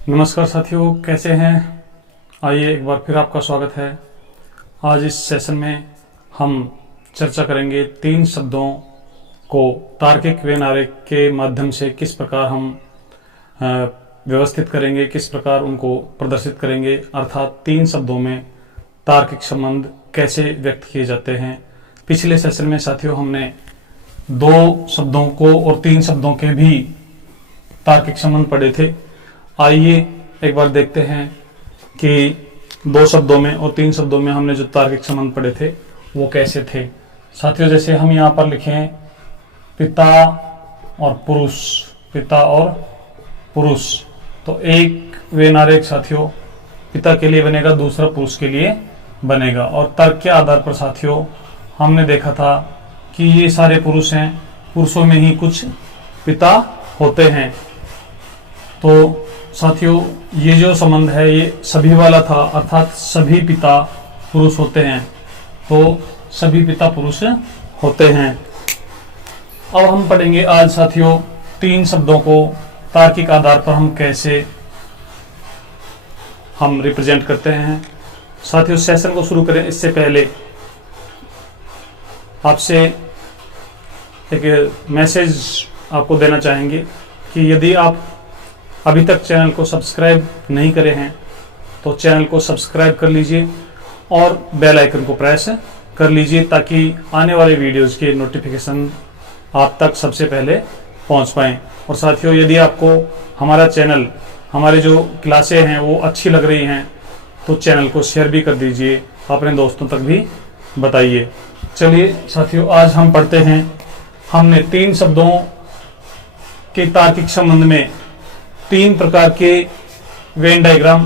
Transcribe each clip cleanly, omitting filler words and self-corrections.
नमस्कार साथियों, कैसे हैं। आइए एक बार फिर आपका स्वागत है। आज इस सेशन में हम चर्चा करेंगे 3 शब्दों को तार्किक वेन आरेख के माध्यम से किस प्रकार हम व्यवस्थित करेंगे, किस प्रकार उनको प्रदर्शित करेंगे, अर्थात 3 शब्दों में तार्किक संबंध कैसे व्यक्त किए जाते हैं। पिछले सेशन में साथियों हमने 2 शब्दों को और 3 शब्दों के भी तार्किक संबंध पढ़े थे। आइए एक बार देखते हैं कि 2 शब्दों में और 3 शब्दों में हमने जो तार्किक संबंध पढ़े थे वो कैसे थे। साथियों जैसे हम यहाँ पर लिखें पिता और पुरुष, पिता और पुरुष, तो एक वेन आरेख साथियों पिता के लिए बनेगा, दूसरा पुरुष के लिए बनेगा। और तर्क के आधार पर साथियों हमने देखा था कि ये सारे पुरुष हैं, पुरुषों में ही कुछ पिता होते हैं। तो साथियों ये जो संबंध है ये सभी वाला था, अर्थात सभी पिता पुरुष होते हैं, तो सभी पिता पुरुष होते हैं। अब हम पढ़ेंगे आज साथियों 3 शब्दों को तार्किक आधार पर हम कैसे हम रिप्रेजेंट करते हैं। साथियों सेशन को शुरू करें इससे पहले आपसे एक मैसेज आपको देना चाहेंगे कि यदि आप अभी तक चैनल को सब्सक्राइब नहीं करे हैं तो चैनल को सब्सक्राइब कर लीजिए और बेल आइकन को प्रेस कर लीजिए ताकि आने वाले वीडियोस के नोटिफिकेशन आप तक सबसे पहले पहुंच पाएं। और साथियों यदि आपको हमारा चैनल, हमारे जो क्लासें हैं वो अच्छी लग रही हैं तो चैनल को शेयर भी कर दीजिए, अपने दोस्तों तक भी बताइए। चलिए साथियों आज हम पढ़ते हैं। हमने 3 शब्दों के तार्किक संबंध में 3 प्रकार के वेन डायग्राम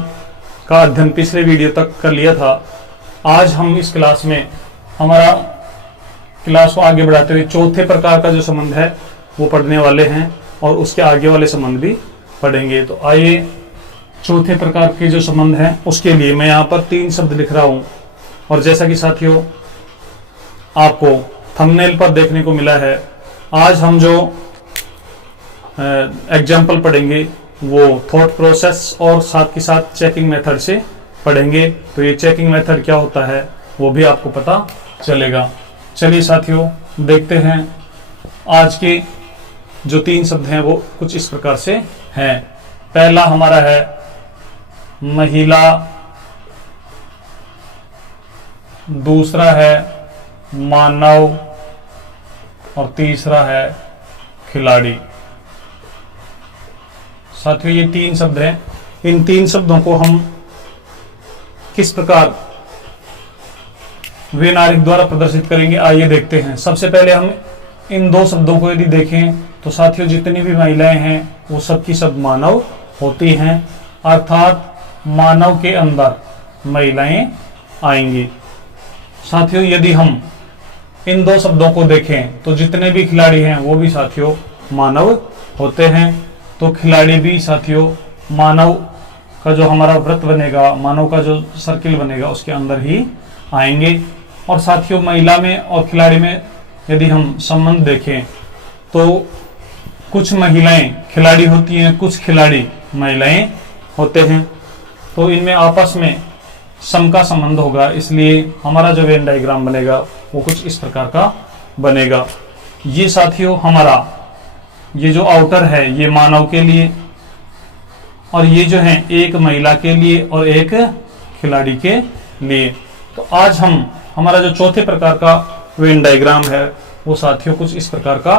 का अध्ययन पिछले वीडियो तक कर लिया था। आज हम इस क्लास में हमारा क्लास को आगे बढ़ाते हुए 4थे प्रकार का जो संबंध है वो पढ़ने वाले हैं और उसके आगे वाले संबंध भी पढ़ेंगे। तो आइए 4थे प्रकार के जो संबंध है उसके लिए मैं यहाँ पर 3 शब्द लिख रहा हूँ। और जैसा कि साथियों आपको थंबनेल पर देखने को मिला है, आज हम जो एग्जाम्पल पढ़ेंगे वो थॉट प्रोसेस और साथ के साथ चेकिंग मेथड से पढ़ेंगे। तो ये चेकिंग मेथड क्या होता है वो भी आपको पता चलेगा। चलिए साथियों देखते हैं आज के जो 3 शब्द हैं वो कुछ इस प्रकार से हैं। पहला हमारा है महिला, दूसरा है मानव और तीसरा है खिलाड़ी। साथियों ये 3 शब्द हैं। इन 3 शब्दों को हम किस प्रकार वेन आरेख द्वारा प्रदर्शित करेंगे आइए देखते हैं। सबसे पहले हम इन 2 शब्दों को यदि देखें तो साथियों जितनी भी महिलाएं हैं वो सब की सब मानव होती हैं, अर्थात मानव के अंदर महिलाएं आएंगी। साथियों यदि हम इन 2 शब्दों को देखें तो जितने भी खिलाड़ी हैं वो भी साथियों मानव होते हैं। तो खिलाड़ी भी साथियों मानव का जो हमारा वृत्त बनेगा, मानव का जो सर्किल बनेगा उसके अंदर ही आएंगे। और साथियों महिला में और खिलाड़ी में यदि हम संबंध देखें तो कुछ महिलाएं खिलाड़ी होती हैं, कुछ खिलाड़ी महिलाएं होते हैं। तो इनमें आपस में सम का संबंध होगा, इसलिए हमारा जो वेन डायग्राम बनेगा वो कुछ इस प्रकार का बनेगा। ये साथियों हमारा ये जो आउटर है ये मानव के लिए और ये जो है एक महिला के लिए और एक खिलाड़ी के लिए। तो आज हमारा जो 4थे प्रकार का वेन डायग्राम है वो साथियों कुछ इस प्रकार का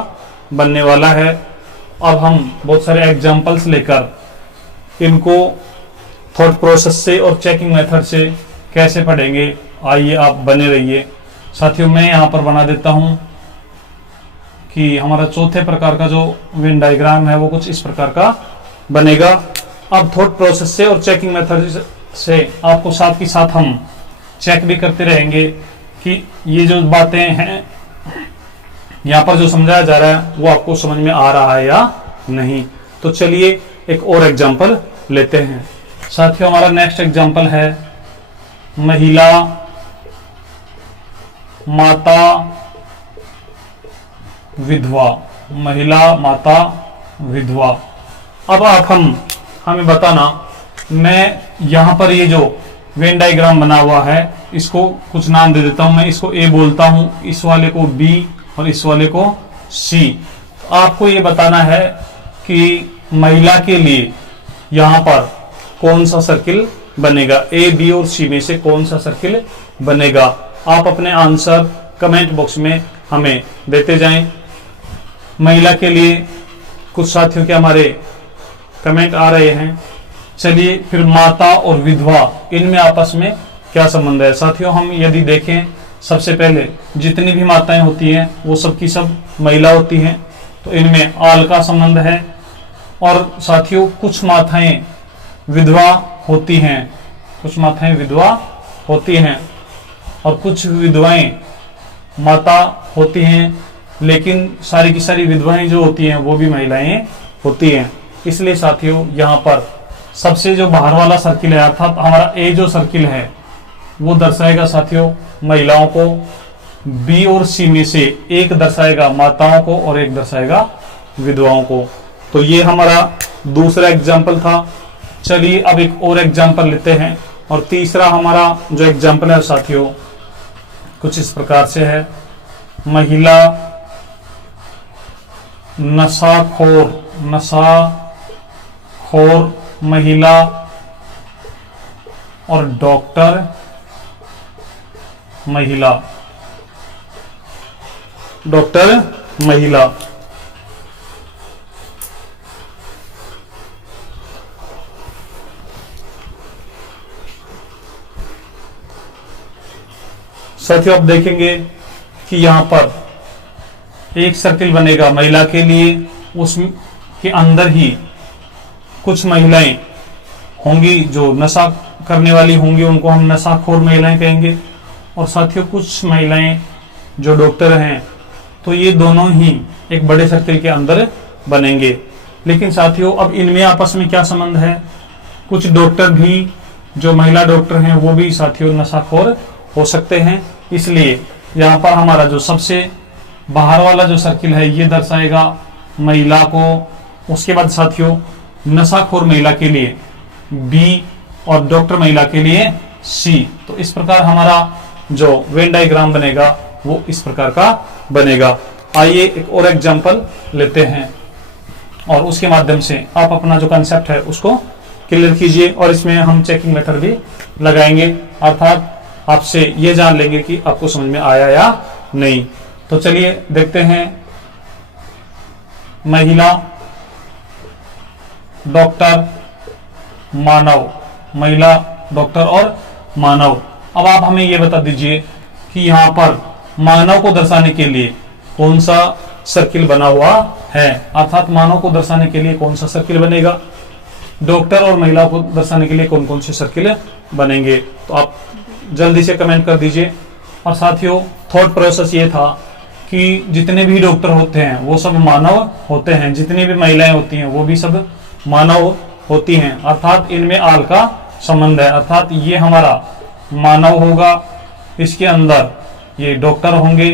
बनने वाला है। अब हम बहुत सारे एग्जाम्पल्स लेकर इनको थॉट प्रोसेस से और चेकिंग मेथड से कैसे पढ़ेंगे आइए आप बने रहिए। साथियों मैं यहाँ पर बना देता हूँ कि हमारा 4थे प्रकार का जो वेन डायग्राम है वो कुछ इस प्रकार का बनेगा। अब थॉट प्रोसेस से और चेकिंग मेथड से आपको साथ ही साथ हम चेक भी करते रहेंगे कि ये जो बातें हैं यहाँ पर जो समझाया जा रहा है वो आपको समझ में आ रहा है या नहीं। तो चलिए एक और एग्जाम्पल लेते हैं। साथियों हमारा नेक्स्ट एग्जाम्पल है महिला, माता, विधवा। महिला, माता, विधवा। अब आप हमें बताना मैं यहाँ पर ये जो वेन डायग्राम बना हुआ है इसको कुछ नाम दे देता हूं। मैं इसको ए बोलता हूं, इस वाले को बी और इस वाले को सी। तो आपको ये बताना है कि महिला के लिए यहाँ पर कौन सा सर्किल बनेगा, ए बी और सी में से कौन सा सर्किल बनेगा। आप अपने आंसर कमेंट बॉक्स में हमें देते जाएं। महिला के लिए कुछ साथियों के हमारे कमेंट आ रहे हैं। चलिए फिर माता और विधवा, इनमें आपस में क्या संबंध है। साथियों हम यदि देखें, सबसे पहले जितनी भी माताएं होती हैं वो सब की सब महिला होती हैं, तो इनमें आल का संबंध है। और साथियों कुछ माताएं विधवा होती हैं, कुछ माताएं विधवा होती हैं और कुछ विधवाएं माता होती हैं, लेकिन सारी की सारी विधवाएं जो होती हैं वो भी महिलाएं होती हैं। इसलिए साथियों यहाँ पर सबसे जो बाहर वाला सर्किल है, अर्थात हमारा ए जो सर्किल है वो दर्शाएगा साथियों महिलाओं को, बी और सी में से एक दर्शाएगा माताओं को और एक दर्शाएगा विधवाओं को। तो ये हमारा दूसरा एग्जाम्पल था। चलिए अब एक और एग्जाम्पल लेते हैं। और तीसरा हमारा जो एग्जाम्पल है साथियों कुछ इस प्रकार से है। महिला नशाखोर महिला और डॉक्टर महिला। साथियों आप देखेंगे कि यहां पर एक सर्किल बनेगा महिला के लिए, उसके अंदर ही कुछ महिलाएं होंगी जो नशा करने वाली होंगी, उनको हम नशाखोर महिलाएं कहेंगे। और साथियों कुछ महिलाएं जो डॉक्टर हैं, तो ये दोनों ही एक बड़े सर्किल के अंदर बनेंगे। लेकिन साथियों अब इनमें आपस में क्या संबंध है, कुछ डॉक्टर भी जो महिला डॉक्टर हैं वो भी साथियों नशाखोर हो सकते हैं। इसलिए यहाँ पर हमारा जो सबसे बाहर वाला जो सर्किल है ये दर्शाएगा महिला को। उसके बाद साथियों नशाखोर महिला के लिए बी और डॉक्टर महिला के लिए सी। तो इस प्रकार हमारा जो वेन डायग्राम बनेगा वो इस प्रकार का बनेगा। आइए एक और एग्जांपल लेते हैं और उसके माध्यम से आप अपना जो कंसेप्ट है उसको क्लियर कीजिए। और इसमें हम चेकिंग मेथड भी लगाएंगे, अर्थात आपसे ये जान लेंगे कि आपको समझ में आया या नहीं। तो चलिए देखते हैं। महिला, डॉक्टर, मानव, महिला, डॉक्टर और मानव। अब आप हमें ये बता दीजिए कि यहाँ पर मानव को दर्शाने के लिए कौन सा सर्किल बना हुआ है, अर्थात मानव को दर्शाने के लिए कौन सा सर्किल बनेगा, डॉक्टर और महिला को दर्शाने के लिए कौन कौन से सर्किल बनेंगे। तो आप जल्दी से कमेंट कर दीजिए। और साथियों थॉट प्रोसेस ये था कि जितने भी डॉक्टर होते हैं वो सब मानव होते हैं, जितनी भी महिलाएं होती हैं वो भी सब मानव होती हैं, अर्थात इनमें आल का संबंध है। अर्थात ये हमारा मानव होगा, इसके अंदर ये डॉक्टर होंगे,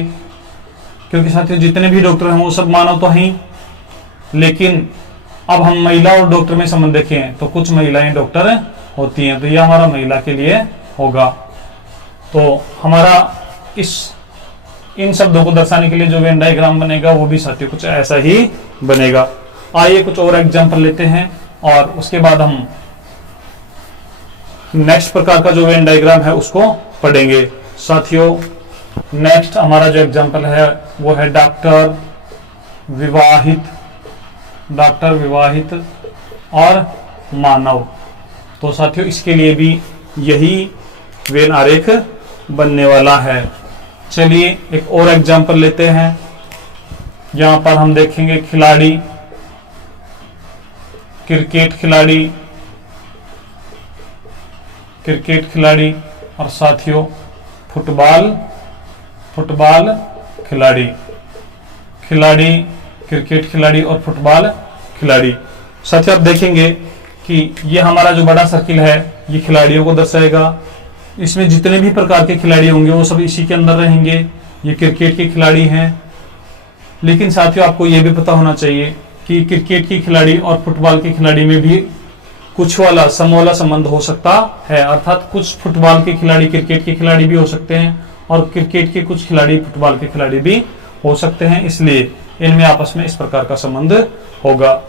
क्योंकि साथियों जितने भी डॉक्टर हैं वो सब मानव तो हैं। लेकिन अब हम महिला और डॉक्टर में संबंध देखें तो कुछ महिलाएं डॉक्टर होती हैं, तो ये हमारा महिला के लिए होगा। तो हमारा इन शब्दों को दर्शाने के लिए जो वेन डायग्राम बनेगा वो भी साथियों कुछ ऐसा ही बनेगा। आइए कुछ और एग्जांपल लेते हैं और उसके बाद हम नेक्स्ट प्रकार का जो वेन डायग्राम है उसको पढ़ेंगे। साथियों नेक्स्ट हमारा जो एग्जांपल है वो है डॉक्टर, विवाहित और मानव। तो साथियों इसके लिए भी यही वेन आरेख बनने वाला है। चलिए एक और एग्जांपल लेते हैं। यहां पर हम देखेंगे खिलाड़ी, क्रिकेट खिलाड़ी और साथियों फुटबॉल खिलाड़ी, क्रिकेट खिलाड़ी और फुटबॉल खिलाड़ी। साथियों आप देखेंगे कि ये हमारा जो बड़ा सर्किल है ये खिलाड़ियों को दर्शाएगा। इसमें जितने भी प्रकार के खिलाड़ी होंगे वो सब इसी के अंदर रहेंगे। ये क्रिकेट के खिलाड़ी हैं, लेकिन साथियों आपको ये भी पता होना चाहिए कि क्रिकेट के खिलाड़ी और फुटबॉल के खिलाड़ी में भी कुछ वाला सम वाला संबंध हो सकता है, अर्थात कुछ फुटबॉल के खिलाड़ी क्रिकेट के खिलाड़ी भी हो सकते हैं और क्रिकेट के कुछ खिलाड़ी फुटबॉल के खिलाड़ी भी हो सकते हैं, इसलिए इनमें आपस में इस प्रकार का संबंध होगा।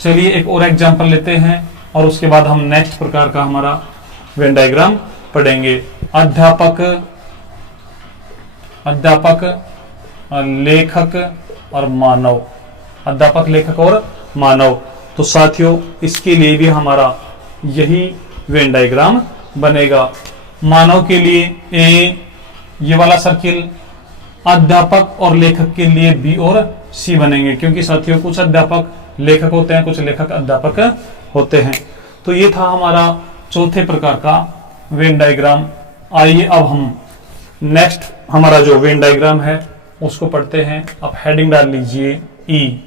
चलिए एक और एग्जांपल लेते हैं और उसके बाद हम नेक्स्ट प्रकार का हमारा वेन डायग्राम पढ़ेंगे। अध्यापक, अध्यापक, लेखक और मानव, अध्यापक, लेखक और मानव। तो साथियों इसके लिए भी हमारा यही वेन डायग्राम बनेगा। मानव के लिए ए ये वाला सर्किल, अध्यापक और लेखक के लिए बी और सी बनेंगे, क्योंकि साथियों कुछ अध्यापक लेखक होते हैं, कुछ लेखक अध्यापक होते हैं। तो ये था हमारा चौथे प्रकार का वेन डायग्राम। आइए अब हम नेक्स्ट हमारा जो वेन डायग्राम है उसको पढ़ते हैं। अब हेडिंग डाल लीजिए ई।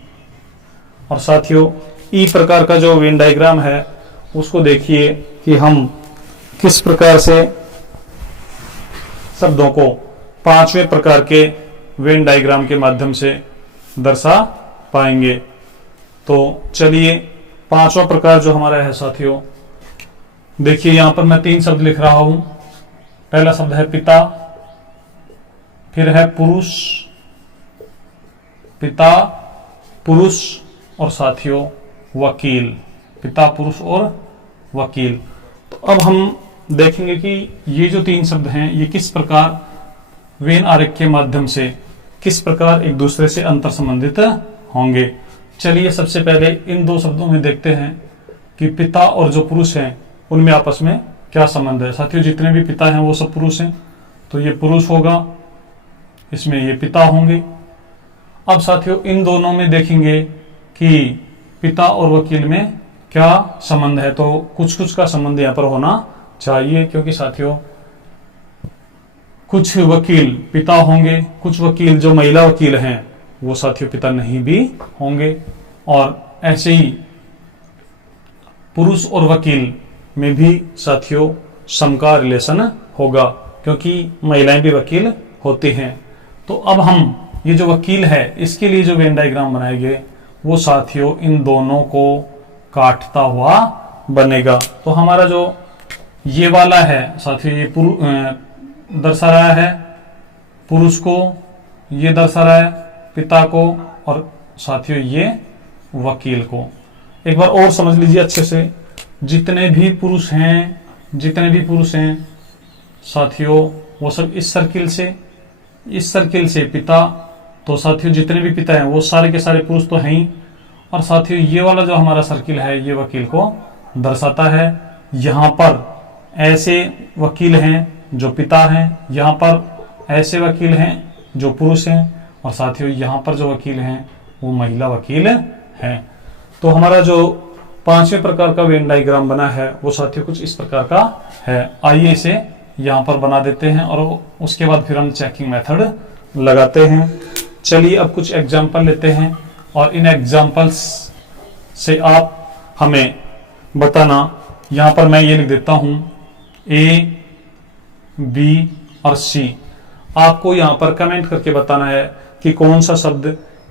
और साथियों ई प्रकार का जो वेन डायग्राम है उसको देखिए कि हम किस प्रकार से शब्दों को पांचवें प्रकार के वेन डायग्राम के माध्यम से दर्शा पाएंगे। तो चलिए पांचवा प्रकार जो हमारा है साथियों, देखिए यहां पर मैं 3 शब्द लिख रहा हूं। पहला शब्द है पिता, फिर है पुरुष, पिता, पुरुष और साथियों वकील, पिता, पुरुष और वकील। तो अब हम देखेंगे कि ये जो 3 शब्द हैं ये किस प्रकार वेन आरेख के माध्यम से किस प्रकार एक दूसरे से अंतर संबंधित होंगे। चलिए सबसे पहले इन 2 शब्दों में देखते हैं कि पिता और जो पुरुष हैं उनमें आपस में क्या संबंध है। साथियों जितने भी पिता हैं वो सब पुरुष हैं, तो ये पुरुष होगा, इसमें ये पिता होंगे। अब साथियों इन दोनों में देखेंगे कि पिता और वकील में क्या संबंध है, तो कुछ कुछ का संबंध यहाँ पर होना चाहिए, क्योंकि साथियों कुछ वकील पिता होंगे, कुछ वकील जो महिला वकील हैं वो साथियों पिता नहीं भी होंगे, और ऐसे ही पुरुष और वकील में भी साथियों सम का रिलेशन होगा, क्योंकि महिलाएं भी वकील होती हैं। तो अब हम ये जो वकील है इसके लिए जो वेन डायग्राम बनाएंगे वो साथियों इन दोनों को काटता हुआ बनेगा। तो हमारा जो ये वाला है साथियों ये दर्शा रहा है पुरुष को, ये दर्शा रहा है पिता को, और साथियों ये वकील को। एक बार और समझ लीजिए अच्छे से, जितने भी पुरुष हैं साथियों वो सब इस सर्किल से पिता, तो साथियों जितने भी पिता हैं वो सारे के सारे पुरुष तो हैं ही, और साथियों ये वाला जो हमारा सर्किल है ये वकील को दर्शाता है। यहाँ पर ऐसे वकील हैं जो पिता हैं, यहाँ पर ऐसे वकील हैं जो पुरुष हैं, और साथियों यहाँ पर जो वकील हैं वो महिला वकील हैं। तो हमारा जो 5वें प्रकार का वेन डायग्राम बना है वो साथियों कुछ इस प्रकार का है। आइए इसे यहाँ पर बना देते हैं और उसके बाद फिर हम चेकिंग मेथड लगाते हैं। चलिए अब कुछ एग्जाम्पल लेते हैं और इन एग्जाम्पल्स से आप हमें बताना। यहाँ पर मैं ये लिख देता हूँ ए, बी और सी। आपको यहाँ पर कमेंट करके बताना है कि कौन सा शब्द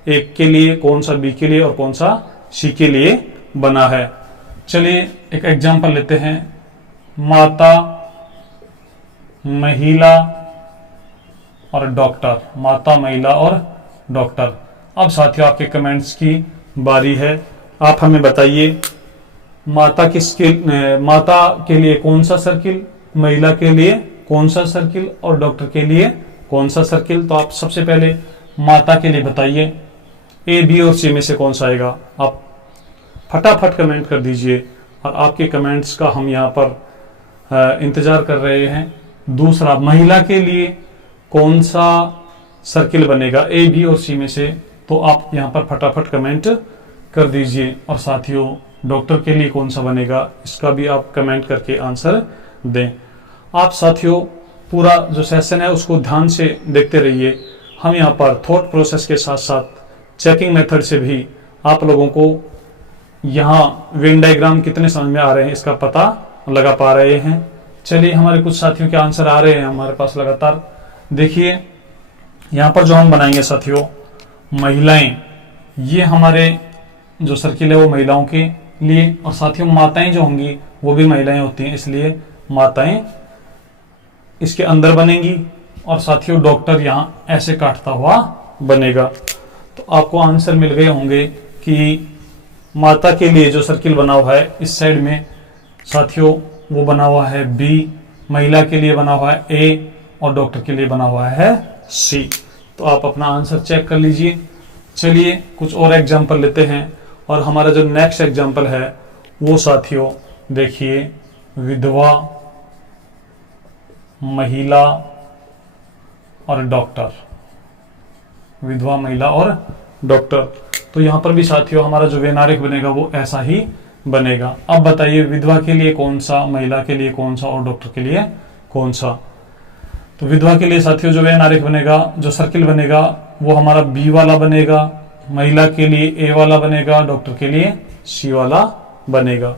ए के लिए, कौन सा बी के लिए और कौन सा सी के लिए बना है। चलिए एक एग्जाम्पल लेते हैं, माता, महिला और डॉक्टर, माता, महिला और डॉक्टर। अब साथियों आपके कमेंट्स की बारी है, आप हमें बताइए माता के लिए कौन सा सर्किल, महिला के लिए कौन सा सर्किल और डॉक्टर के लिए कौन सा सर्किल। तो आप सबसे पहले माता के लिए बताइए ए, बी और सी में से कौन सा आएगा। आप फटाफट कमेंट कर दीजिए और आपके कमेंट्स का हम यहाँ पर इंतजार कर रहे हैं। दूसरा, महिला के लिए कौन सा सर्किल बनेगा ए, बी और सी में से, तो आप यहाँ पर फटाफट कमेंट कर दीजिए। और साथियों डॉक्टर के लिए कौन सा बनेगा इसका भी आप कमेंट करके आंसर दें। आप साथियों पूरा जो सेशन है उसको ध्यान से देखते रहिए। हम यहाँ पर थॉट प्रोसेस के साथ साथ चेकिंग मेथड से भी आप लोगों को यहाँ वेन डायग्राम कितने समझ में आ रहे हैं इसका पता लगा पा रहे हैं। चलिए हमारे कुछ साथियों के आंसर आ रहे हैं हमारे पास लगातार। देखिए यहाँ पर जो हम बनाएंगे साथियों महिलाएं, ये हमारे जो सर्किल है वो महिलाओं के लिए, और साथियों माताएं जो होंगी वो भी महिलाएं होती हैं, इसलिए माताएं इसके अंदर बनेंगी, और साथियों डॉक्टर यहाँ ऐसे काटता हुआ बनेगा। तो आपको आंसर मिल गए होंगे कि माता के लिए जो सर्किल बना हुआ है इस साइड में साथियों वो बना हुआ है बी, महिला के लिए बना हुआ है ए, और डॉक्टर के लिए बना हुआ है सी। तो आप अपना आंसर चेक कर लीजिए। चलिए कुछ और एग्जाम्पल लेते हैं, और हमारा जो नेक्स्ट एग्जाम्पल है वो साथियों देखिए, विधवा, महिला और डॉक्टर। विधवा, महिला और डॉक्टर। तो यहां पर भी साथियों हमारा जो वैनारिक बनेगा वो ऐसा ही बनेगा। अब बताइए विधवा के लिए कौन सा, महिला के लिए कौन सा और डॉक्टर के लिए कौन सा। तो विधवा के लिए साथियों जो वैनारिक बनेगा, जो सर्किल बनेगा वो हमारा बी वाला बनेगा, महिला के लिए ए वाला बनेगा, डॉक्टर के लिए सी वाला बनेगा।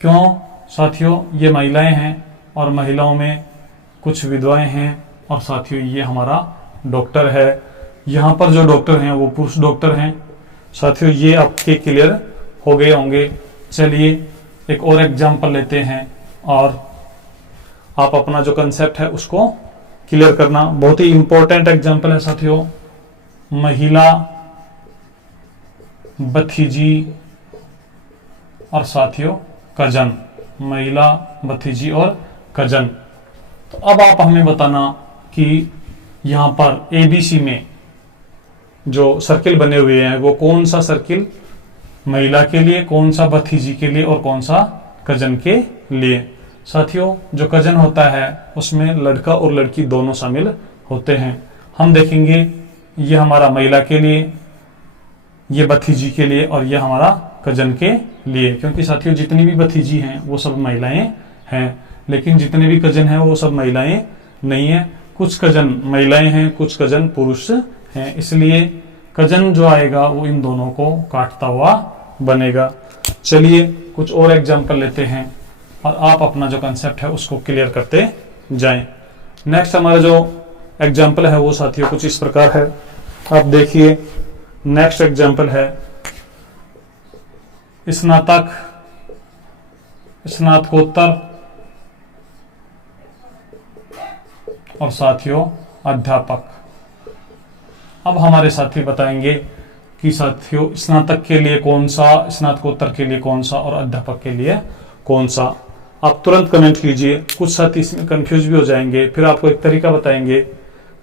क्यों साथियों, ये महिलाएं हैं और महिलाओं में कुछ विधवाएं हैं, और साथियों ये हमारा डॉक्टर है। यहाँ पर जो डॉक्टर हैं वो पुरुष डॉक्टर हैं। साथियों ये आपके क्लियर हो गए होंगे। चलिए एक और एग्जाम्पल लेते हैं, और आप अपना जो कंसेप्ट है उसको क्लियर करना। बहुत ही इंपॉर्टेंट एग्जाम्पल है साथियों, महिला, भतीजी और साथियों कजन। महिला, भतीजी और कजन। तो अब आप हमें बताना कि यहां पर एबीसी में जो सर्किल बने हुए हैं वो कौन सा सर्किल महिला के लिए, कौन सा भतीजी के लिए और कौन सा कजन के लिए। साथियों जो कजन होता है उसमें लड़का और लड़की दोनों शामिल होते हैं। हम देखेंगे ये हमारा महिला के लिए, ये भतीजी के लिए और ये हमारा कजन के लिए, क्योंकि साथियों जितनी भी भतीजी हैं वो सब महिलाएं हैं, लेकिन जितने भी कजन हैं वो सब महिलाएं नहीं है। कुछ कजन महिलाएं हैं, कुछ कजन पुरुष हैं, इसलिए कजन जो आएगा वो इन दोनों को काटता हुआ बनेगा। चलिए कुछ और एग्जाम्पल लेते हैं, और आप अपना जो कंसेप्ट है उसको क्लियर करते जाएं। नेक्स्ट हमारा जो एग्जाम्पल है वो साथियों कुछ इस प्रकार है। आप देखिए नेक्स्ट एग्जाम्पल है स्नातक, स्नातकोत्तर और साथियों अध्यापक। अब हमारे साथी बताएंगे कि साथियों स्नातक के लिए कौन सा, स्नातकोत्तर के लिए कौन सा और अध्यापक के लिए कौन सा। आप तुरंत कमेंट कीजिए, कुछ साथी इसमें कंफ्यूज भी हो जाएंगे। फिर आपको एक तरीका बताएंगे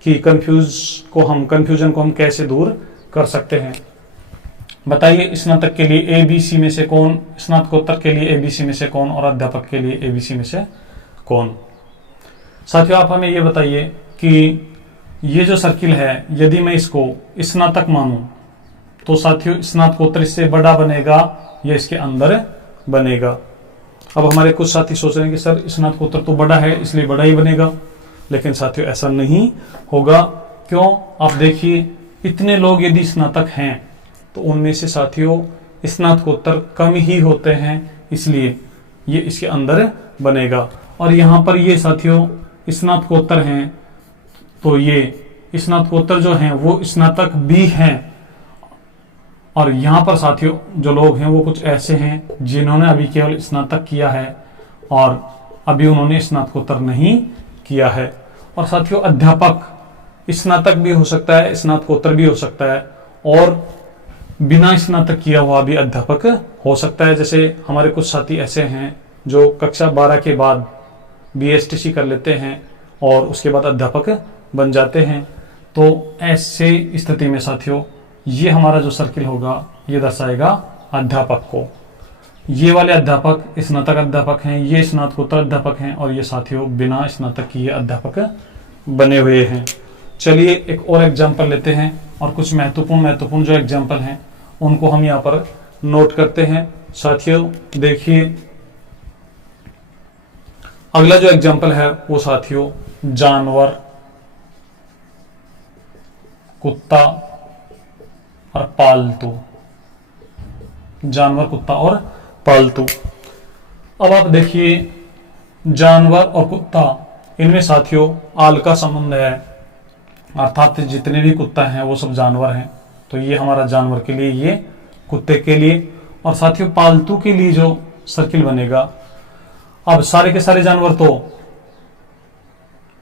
कि कंफ्यूजन को हम कैसे दूर कर सकते हैं। बताइए स्नातक के लिए एबीसी में से कौन, स्नातकोत्तर के लिए एबीसी में से कौन और अध्यापक के लिए एबीसी में से कौन। साथियों आप हमें ये बताइए कि ये जो सर्किल है यदि मैं इसको स्नातक मानूं तो साथियों स्नातकोत्तर इससे बड़ा बनेगा या इसके अंदर बनेगा। अब हमारे कुछ साथी सोच रहे हैं कि सर स्नातकोत्तर तो बड़ा है इसलिए बड़ा ही बनेगा, लेकिन साथियों ऐसा नहीं होगा। क्यों, आप देखिए इतने लोग यदि स्नातक हैं तो उनमें से साथियों स्नातकोत्तर कम ही होते हैं, इसलिए ये इसके अंदर बनेगा। और यहाँ पर ये साथियों स्नातकोत्तर हैं तो ये स्नातकोत्तर जो हैं वो स्नातक भी हैं, और यहाँ पर साथियों जो लोग हैं वो कुछ ऐसे हैं जिन्होंने अभी केवल स्नातक किया है और अभी उन्होंने स्नातकोत्तर नहीं किया है। और साथियों अध्यापक स्नातक भी हो सकता है, स्नातकोत्तर भी हो सकता है, और बिना स्नातक किया हुआ भी अध्यापक हो सकता है। जैसे हमारे कुछ साथी ऐसे हैं जो कक्षा 12 के बाद बीएसटीसी कर लेते हैं और उसके बाद अध्यापक बन जाते हैं। तो ऐसे स्थिति में साथियों ये हमारा जो सर्किल होगा ये दर्शाएगा अध्यापक को। ये वाले अध्यापक स्नातक अध्यापक हैं, ये स्नातकोत्तर अध्यापक हैं, और ये साथियों बिना स्नातक किए अध्यापक बने हुए हैं। चलिए एक और एग्जाम्पल लेते हैं, और कुछ महत्वपूर्ण जो एग्जाम्पल हैं उनको हम यहाँ पर नोट करते हैं। साथियों देखिए अगला जो एग्जाम्पल है वो साथियों जानवर, कुत्ता और पालतू। जानवर, कुत्ता और पालतू। अब आप देखिए जानवर और कुत्ता, इनमें साथियों आल का संबंध है, अर्थात जितने भी कुत्ता हैं वो सब जानवर हैं। तो ये हमारा जानवर के लिए, ये कुत्ते के लिए। और साथियों पालतू के लिए जो सर्किल बनेगा, अब सारे के सारे जानवर तो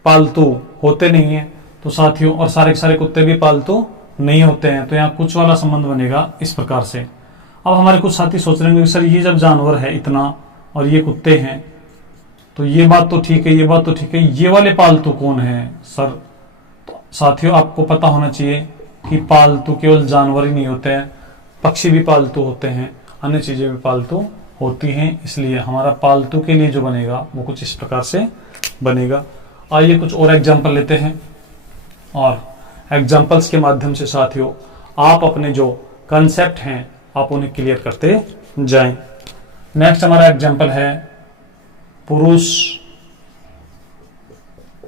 पालतू होते नहीं है तो साथियों, और सारे के सारे कुत्ते भी पालतू नहीं होते हैं, तो यहाँ कुछ वाला संबंध बनेगा इस प्रकार से। अब हमारे कुछ साथी सोच रहे होंगे सर ये जब जानवर है इतना और ये कुत्ते हैं तो ये बात तो ठीक है, ये बात तो ठीक है, ये वाले पालतू कौन है सर? तो साथियों आपको पता होना चाहिए कि पालतू केवल जानवर ही नहीं होते हैं, पक्षी भी पालतू होते हैं, अन्य चीजें भी पालतू होती हैं। इसलिए हमारा पालतू के लिए जो बनेगा वो कुछ इस प्रकार से बनेगा। आइए कुछ और एग्जाम्पल लेते हैं और एग्जाम्पल्स के माध्यम से साथियों आप अपने जो कंसेप्ट हैं आप उन्हें क्लियर करते जाएं। नेक्स्ट हमारा एग्जाम्पल है पुरुष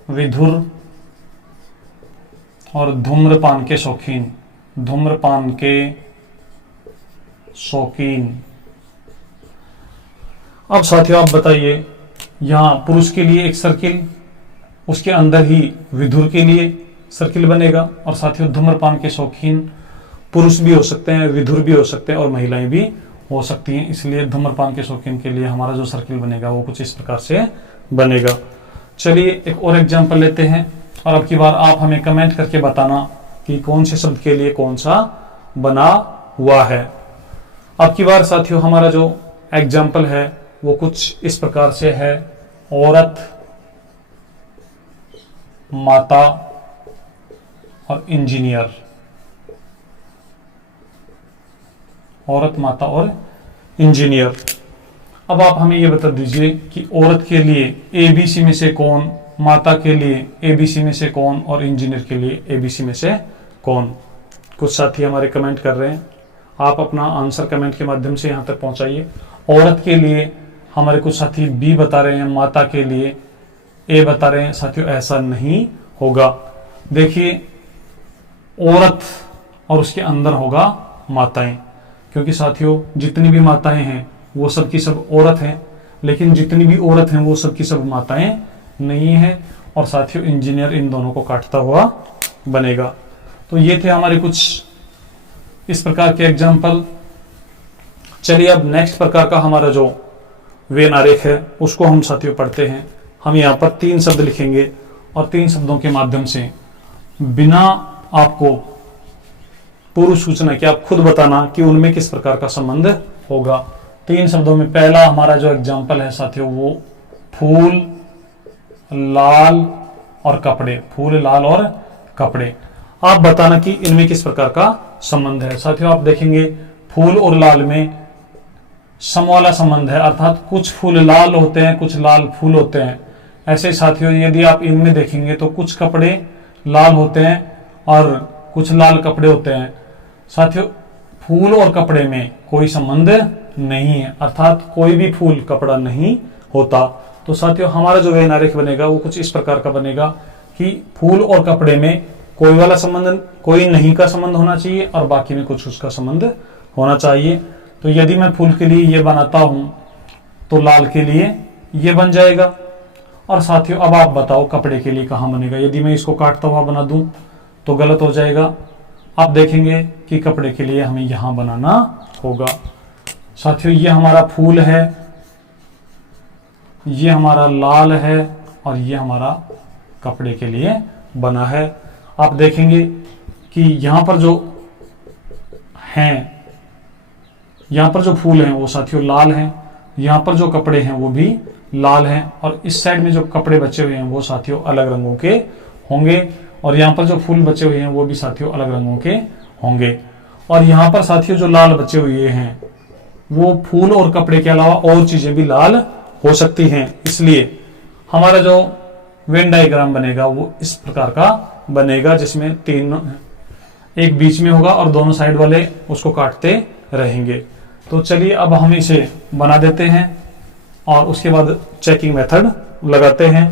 विधुर और धूम्रपान के शौकीन। धूम्रपान के शौकीन। अब साथियों आप बताइए, यहां पुरुष के लिए एक सर्किल, उसके अंदर ही विधुर के लिए सर्किल बनेगा, और साथियों धूम्रपान के शौकीन पुरुष भी हो सकते हैं, विधुर भी हो सकते हैं और महिलाएं भी हो सकती हैं। इसलिए धूम्रपान के शौकीन के लिए हमारा जो सर्किल बनेगा वो कुछ इस प्रकार से बनेगा। चलिए एक और एग्जांपल लेते हैं और अब की बार आप हमें कमेंट करके बताना कि कौन से शब्द के लिए कौन सा बना हुआ है। अब की बार साथियों हमारा जो एग्जाम्पल है वो कुछ इस प्रकार से है, औरत, माता और इंजीनियर। औरत, माता और इंजीनियर। अब आप हमें यह बता दीजिए कि औरत के लिए एबीसी में से कौन, माता के लिए एबीसी में से कौन और इंजीनियर के लिए एबीसी में से कौन। कुछ साथी हमारे कमेंट कर रहे हैं, आप अपना आंसर कमेंट के माध्यम से यहां तक पहुंचाइए। औरत के लिए हमारे कुछ साथी बी बता रहे हैं, माता के लिए ए बता रहे हैं। साथियों ऐसा नहीं होगा। देखिए औरत और उसके अंदर होगा माताएं, क्योंकि साथियों जितनी भी माताएं हैं वो सब की सब औरत हैं, लेकिन जितनी भी औरत हैं वो सब की सब माताएं नहीं है। और साथियों इंजीनियर इन दोनों को काटता हुआ बनेगा। तो ये थे हमारे कुछ इस प्रकार के एग्जाम्पल। चलिए अब नेक्स्ट प्रकार का हमारा जो वेन आरेख है उसको हम साथियों पढ़ते हैं। हम यहाँ पर 3 शब्द लिखेंगे और 3 शब्दों के माध्यम से बिना आपको पूर्व सूचना कि आप खुद बताना कि उनमें किस प्रकार का संबंध होगा। 3 शब्दों में पहला हमारा जो एग्जाम्पल है साथियों वो फूल, लाल और कपड़े। फूल, लाल और कपड़े। आप बताना कि इनमें किस प्रकार का संबंध है। साथियों आप देखेंगे फूल और लाल में सम वाला संबंध है, अर्थात कुछ फूल लाल होते हैं, कुछ लाल फूल होते हैं। ऐसे साथियों यदि आप इनमें देखेंगे तो कुछ कपड़े लाल होते हैं और कुछ लाल कपड़े होते हैं। साथियों फूल और कपड़े में कोई संबंध नहीं है, अर्थात कोई भी फूल कपड़ा नहीं होता। तो साथियों हमारा जो वेन आरेख बनेगा वो कुछ इस प्रकार का बनेगा कि फूल और कपड़े में कोई वाला संबंध, कोई नहीं का संबंध होना चाहिए और बाकी में कुछ उसका संबंध होना चाहिए। तो यदि मैं फूल के लिए ये बनाता हूं तो लाल के लिए ये बन जाएगा। और साथियों अब आप बताओ कपड़े के लिए कहां बनेगा। यदि मैं इसको काटता हुआ बना दूं तो गलत हो जाएगा। आप देखेंगे कि कपड़े के लिए हमें यहां बनाना होगा। साथियों ये हमारा फूल है, ये हमारा लाल है और ये हमारा कपड़े के लिए बना है। आप देखेंगे कि यहां पर जो हैं, यहां पर जो फूल हैं वो साथियों लाल हैं, यहां पर जो कपड़े हैं वो भी लाल हैं और इस साइड में जो कपड़े बचे हुए हैं वो साथियों अलग रंगों के होंगे और यहाँ पर जो फूल बचे हुए हैं वो भी साथियों अलग रंगों के होंगे। और यहाँ पर साथियों जो लाल बचे हुए हैं वो फूल और कपड़े के अलावा और चीजें भी लाल हो सकती हैं। इसलिए हमारा जो वेन डायग्राम बनेगा वो इस प्रकार का बनेगा, जिसमें 3 एक बीच में होगा और दोनों साइड वाले उसको काटते रहेंगे। तो चलिए अब हम इसे बना देते हैं और उसके बाद चेकिंग मेथड लगाते हैं।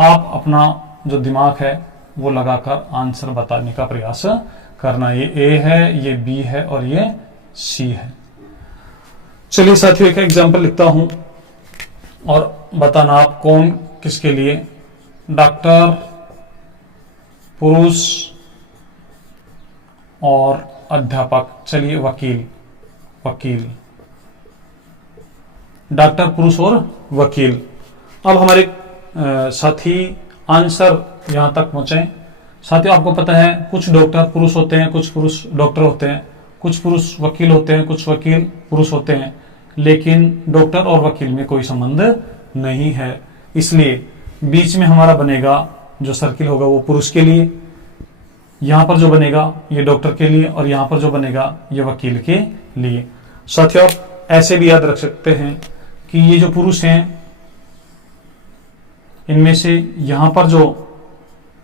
आप अपना जो दिमाग है वो लगाकर आंसर बताने का प्रयास करना। ये ए है, ये बी है और ये सी है। चलिए साथियों एक एग्जांपल लिखता हूं और बताना आप कौन किसके लिए। डॉक्टर, पुरुष और अध्यापक। चलिए वकील, वकील। डॉक्टर पुरुष और वकील। अब हमारे साथी आंसर यहां तक पहुंचे। साथियों आपको पता है कुछ डॉक्टर पुरुष होते हैं, कुछ पुरुष डॉक्टर होते हैं, कुछ पुरुष वकील होते हैं, कुछ वकील पुरुष होते हैं, लेकिन डॉक्टर और वकील में कोई संबंध नहीं है। इसलिए बीच में हमारा बनेगा जो सर्किल होगा वो पुरुष के लिए, यहां पर जो बनेगा ये डॉक्टर के लिए, और यहां पर जो बनेगा ये वकील के लिए। साथियों आप ऐसे भी याद रख सकते हैं कि ये जो पुरुष हैं इनमें से यहां पर जो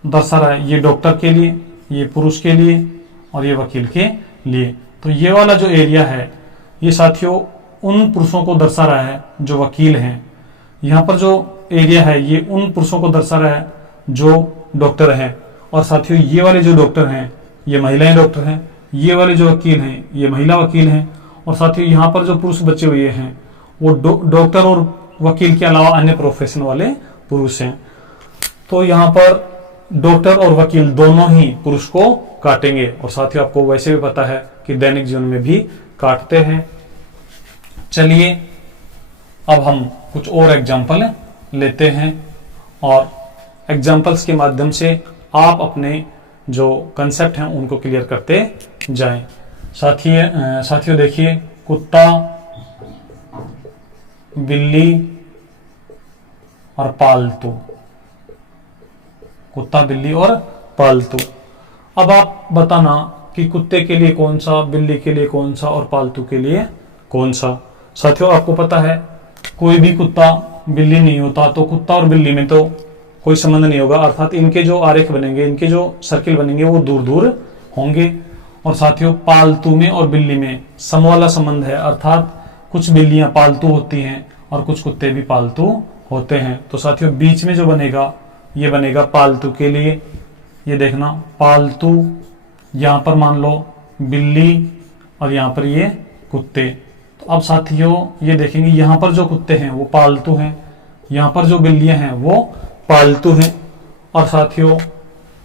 दर्शा रहा है ये डॉक्टर के लिए, ये पुरुष के लिए और ये वकील के लिए। तो ये वाला जो एरिया है ये साथियों उन पुरुषों को दर्शा रहा है जो वकील हैं। यहाँ पर जो एरिया है ये उन पुरुषों को दर्शा रहा है जो डॉक्टर हैं, और साथियों ये वाले जो डॉक्टर हैं ये महिलाएं डॉक्टर हैं, ये वाले जो वकील हैं ये महिला वकील हैं, और साथियों यहाँ पर जो पुरुष बचे हुए हैं वो डॉक्टर और वकील के अलावा अन्य प्रोफेशन वाले पुरुष हैं। तो यहाँ पर डॉक्टर और वकील दोनों ही पुरुष को काटेंगे, और साथियों आपको वैसे भी पता है कि दैनिक जीवन में भी काटते हैं। चलिए अब हम कुछ और एग्जाम्पल लेते हैं, और एग्जाम्पल्स के माध्यम से आप अपने जो कंसेप्ट हैं उनको क्लियर करते जाएं। साथियों देखिए, कुत्ता, बिल्ली और पालतू, कुत्ता, बिल्ली और पालतू। अब आप बताना कि कुत्ते के लिए कौन सा, बिल्ली के लिए कौन सा और पालतू के लिए कौन सा। साथियों आपको पता है कोई भी कुत्ता बिल्ली नहीं होता, तो कुत्ता और बिल्ली में तो कोई संबंध नहीं होगा, अर्थात इनके जो आरेख बनेंगे, इनके जो सर्किल बनेंगे वो दूर दूर होंगे। और साथियों पालतू में और बिल्ली में सम वाला संबंध है, अर्थात कुछ बिल्लियां पालतू होती हैं और कुछ कुत्ते भी पालतू होते हैं। तो साथियों बीच में जो बनेगा ये बनेगा पालतू के लिए। ये देखना पालतू, यहां पर मान लो बिल्ली और यहां पर ये कुत्ते। तो अब साथियों ये देखेंगे यहां पर जो कुत्ते हैं वो पालतू हैं, यहां पर जो बिल्लियां हैं वो पालतू हैं, और साथियों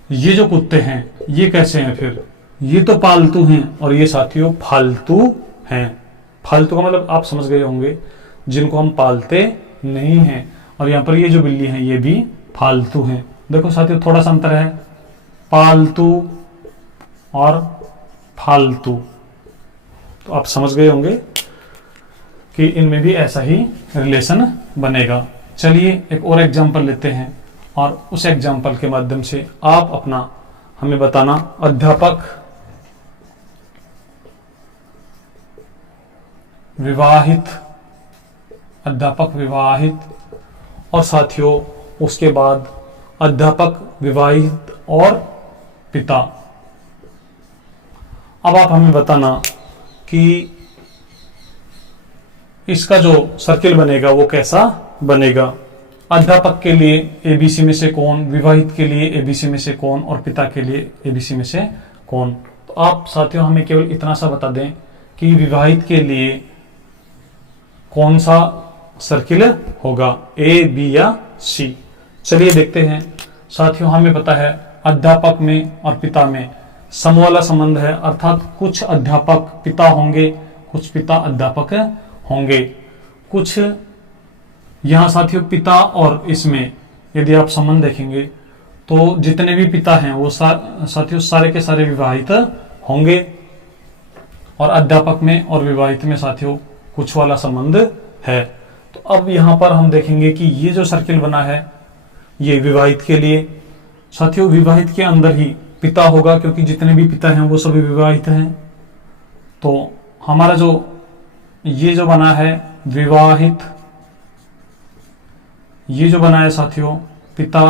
ये जो कुत्ते हैं ये कैसे हैं, फिर ये तो पालतू हैं और ये साथियों फालतू हैं। फालतू का मतलब आप समझ गए होंगे, जिनको हम पालते नहीं हैं। और यहाँ पर ये जो बिल्ली हैं ये भी फालतू हैं। देखो साथियों थोड़ा सा अंतर है, पालतू और फालतू। तो आप समझ गए होंगे कि इनमें भी ऐसा ही रिलेशन बनेगा। चलिए एक और एग्जांपल लेते हैं, और उस एग्जांपल के माध्यम से आप अपना हमें बताना। अध्यापक, विवाहित, अध्यापक विवाहित, और साथियों उसके बाद अध्यापक विवाहित और पिता। अब आप हमें बताना कि इसका जो सर्किल बनेगा वो कैसा बनेगा। अध्यापक के लिए एबीसी में से कौन, विवाहित के लिए एबीसी में से कौन, और पिता के लिए एबीसी में से कौन। तो आप साथियों हमें केवल इतना सा बता दें कि विवाहित के लिए कौन सा सर्किल होगा, ए, बी या सी। चलिए देखते हैं। साथियों हमें पता है अध्यापक में और पिता में सम वाला संबंध है, अर्थात कुछ अध्यापक पिता होंगे, कुछ पिता अध्यापक होंगे। कुछ यहां साथियों पिता और इसमें यदि आप संबंध देखेंगे तो जितने भी पिता हैं वो साथियों सारे के सारे विवाहित होंगे, और अध्यापक में और विवाहित में साथियों कुछ वाला संबंध है। तो अब यहां पर हम देखेंगे कि ये जो सर्किल बना है ये विवाहित के लिए। साथियों विवाहित के अंदर ही पिता होगा, क्योंकि जितने भी पिता हैं वो सभी विवाहित हैं। तो हमारा जो ये जो बना है विवाहित, ये जो बना है साथियों पिता।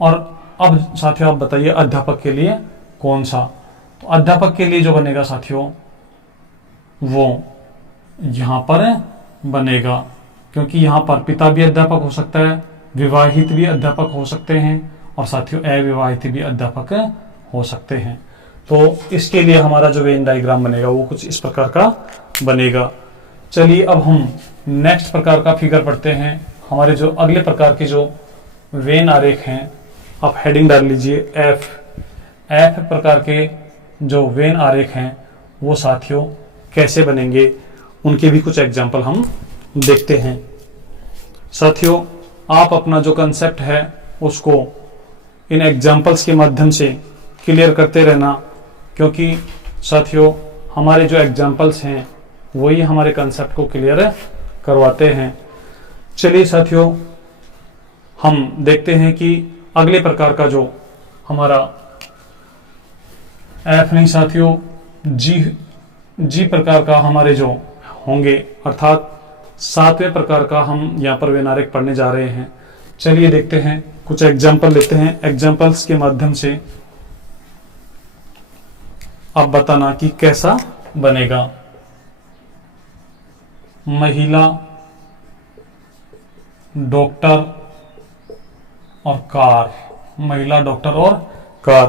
और अब साथियों आप बताइए अध्यापक के लिए कौन सा। तो अध्यापक के लिए जो बनेगा साथियों वो यहां पर बनेगा, क्योंकि यहां पर पिता भी अध्यापक हो सकता है, विवाहित भी अध्यापक हो सकते हैं, और साथियों अविवाहित भी अध्यापक हो सकते हैं। तो इसके लिए हमारा जो वेन डायग्राम बनेगा वो कुछ इस प्रकार का बनेगा। चलिए अब हम नेक्स्ट प्रकार का फिगर पढ़ते हैं। हमारे जो अगले प्रकार के जो वेन आरेख हैं, आप हेडिंग डाल लीजिए एफ। एफ प्रकार के जो वेन आरेख हैं वो साथियों कैसे बनेंगे, उनके भी कुछ एग्जाम्पल हम देखते हैं। साथियों, आप अपना जो कंसेप्ट है उसको इन एग्जाम्पल्स के माध्यम से क्लियर करते रहना, क्योंकि साथियों हमारे जो एग्जाम्पल्स हैं वही हमारे कंसेप्ट को क्लियर करवाते हैं। चलिए साथियों, हम देखते हैं कि अगले प्रकार का जो हमारा एफ नहीं साथियों, जी प्रकार का हमारे जो होंगे, अर्थात 7वें प्रकार का हम यहाँ पर व्यनारिक पढ़ने जा रहे हैं। चलिए देखते हैं, कुछ एग्जाम्पल लेते हैं। एग्जाम्पल्स के माध्यम से आप बताना कि कैसा बनेगा। महिला, डॉक्टर और कार। महिला, डॉक्टर और कार।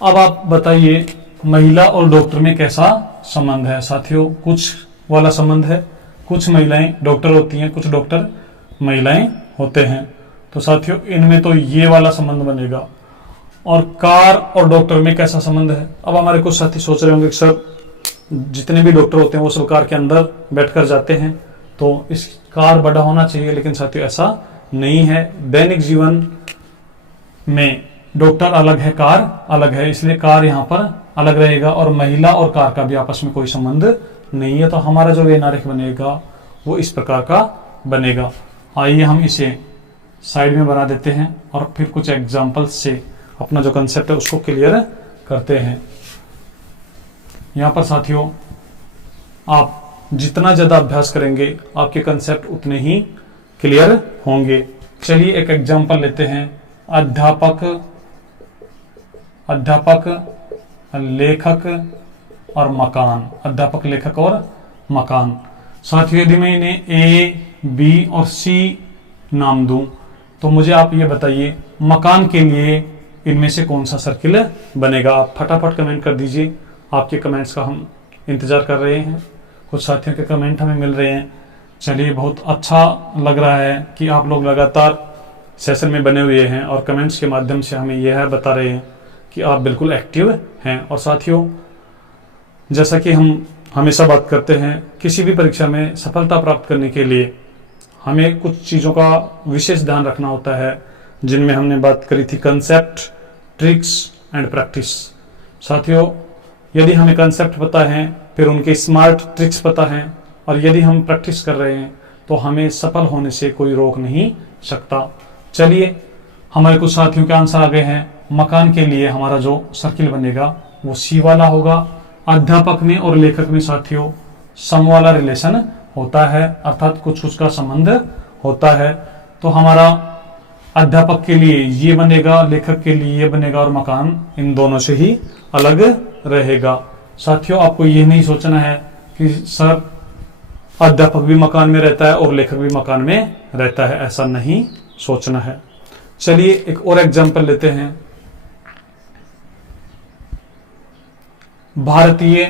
अब आप बताइए महिला और डॉक्टर में कैसा संबंध है। साथियों, कुछ वाला संबंध है, कुछ महिलाएं डॉक्टर होती हैं, कुछ डॉक्टर महिलाएं होते हैं। तो साथियों इनमें तो ये वाला संबंध बनेगा। और कार और डॉक्टर में कैसा संबंध है। अब हमारे कुछ साथी सोच रहे होंगे कि सर जितने भी डॉक्टर होते हैं वो सब कार के अंदर बैठकर जाते हैं, तो इस कार बड़ा होना चाहिए। लेकिन साथियों ऐसा नहीं है। दैनिक जीवन में डॉक्टर अलग है, कार अलग है, इसलिए कार यहाँ पर अलग रहेगा। और महिला और कार का भी आपस में कोई संबंध नहीं है। तो हमारा जो व्यनारिक बनेगा वो इस प्रकार का बनेगा। आइए हम इसे साइड में बना देते हैं और फिर कुछ एग्जाम्पल्स से अपना जो कंसेप्ट है उसको क्लियर करते हैं। यहाँ पर साथियों आप जितना ज्यादा अभ्यास करेंगे आपके कंसेप्ट उतने ही क्लियर होंगे। चलिए एक एग्जाम्पल लेते हैं। अध्यापक, लेखक और मकान। अध्यापक, लेखक और मकान। साथियों यदि मैं इन्हें ए, बी और सी नाम दूं तो मुझे आप ये बताइए मकान के लिए इनमें से कौन सा सर्किल बनेगा। आप फटाफट कमेंट कर दीजिए। आपके कमेंट्स का हम इंतजार कर रहे हैं। कुछ साथियों के कमेंट हमें मिल रहे हैं। चलिए, बहुत अच्छा लग रहा है कि आप लोग लगातार सेशन में बने हुए हैं और कमेंट्स के माध्यम से हमें यह बता रहे हैं कि आप बिल्कुल एक्टिव हैं। और साथियों जैसा कि हम हमेशा बात करते हैं, किसी भी परीक्षा में सफलता प्राप्त करने के लिए हमें कुछ चीज़ों का विशेष ध्यान रखना होता है, जिनमें हमने बात करी थी कंसेप्ट, ट्रिक्स एंड प्रैक्टिस। साथियों यदि हमें कंसेप्ट पता है, फिर उनके स्मार्ट ट्रिक्स पता है, और यदि हम प्रैक्टिस कर रहे हैं तो हमें सफल होने से कोई रोक नहीं सकता। चलिए, हमारे कुछ साथियों के आंसर आ गए हैं। मकान के लिए हमारा जो सर्किल बनेगा वो सी वाला होगा। अध्यापक में और लेखक में साथियों सम वाला रिलेशन होता है, अर्थात कुछ कुछ का संबंध होता है। तो हमारा अध्यापक के लिए ये बनेगा, लेखक के लिए ये बनेगा, और मकान इन दोनों से ही अलग रहेगा। साथियों आपको ये नहीं सोचना है कि सर अध्यापक भी मकान में रहता है और लेखक भी मकान में रहता है, ऐसा नहीं सोचना है। चलिए एक और एग्जांपल लेते हैं। भारतीय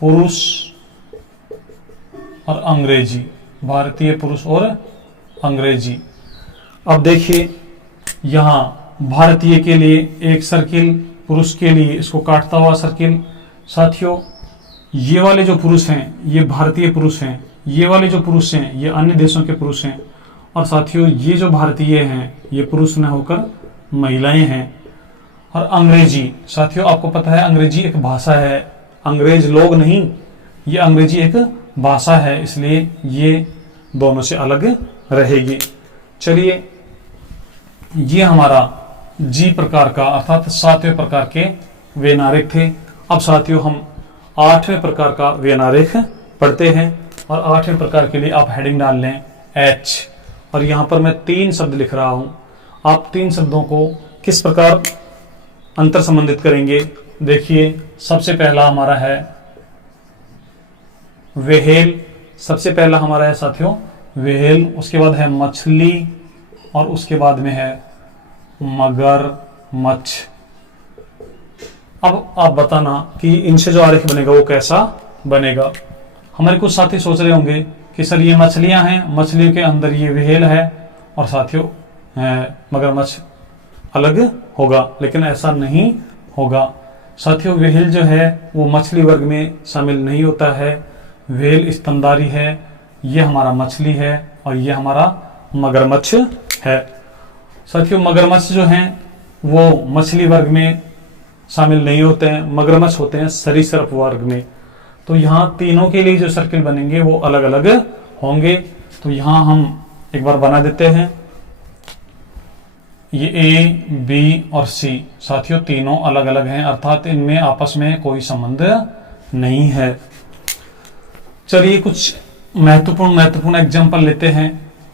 पुरुष और अंग्रेजी। भारतीय पुरुष और अंग्रेजी। अब देखिए यहां भारतीय के लिए एक सर्किल, पुरुष के लिए इसको काटता हुआ सर्किल। साथियों ये वाले जो पुरुष हैं ये भारतीय पुरुष हैं, ये वाले जो पुरुष हैं ये अन्य देशों के पुरुष हैं, और साथियों ये जो भारतीय हैं ये पुरुष न होकर महिलाएं हैं। और अंग्रेजी, साथियों आपको पता है अंग्रेजी एक भाषा है, अंग्रेज लोग नहीं, ये अंग्रेजी एक भाषा है, इसलिए ये दोनों से अलग रहेगी। चलिए ये हमारा जी प्रकार का अर्थात 7वें प्रकार के व्यनारिक थे। अब साथियों हम 8वें प्रकार का व्यनारिक पढ़ते हैं, और 8वें प्रकार के लिए आप हेडिंग डाल लें एच। और यहां पर मैं 3 शब्द लिख रहा हूं, आप 3 शब्दों को किस प्रकार अंतर संबंधित करेंगे। देखिए सबसे पहला हमारा है व्हेल, सबसे पहला हमारा है साथियों व्हेल, उसके बाद है मछली, और उसके बाद में है मगरमच्छ। अब आप बताना कि इनसे जो आरेख बनेगा वो कैसा बनेगा। हमारे कुछ साथी सोच रहे होंगे कि सर ये मछलियां हैं, मछलियों के अंदर ये व्हेल है, और साथियों मगरमच्छ अलग होगा, लेकिन ऐसा नहीं होगा। साथियों व्हेल जो है वो मछली वर्ग में शामिल नहीं होता है। व्हेल स्तनधारी है, ये हमारा मछली है और ये हमारा मगरमच्छ है। साथियों मगरमच्छ जो हैं वो मछली वर्ग में शामिल नहीं होते हैं, मगरमच्छ होते हैं सरीसृप वर्ग में। तो यहाँ तीनों के लिए जो सर्किल बनेंगे वो अलग अलग होंगे। तो यहाँ हम एक बार बना देते हैं। ये ए, बी और सी साथियों तीनों अलग अलग हैं, अर्थात इनमें आपस में कोई संबंध नहीं है। चलिए कुछ महत्वपूर्ण एग्जाम्पल लेते हैं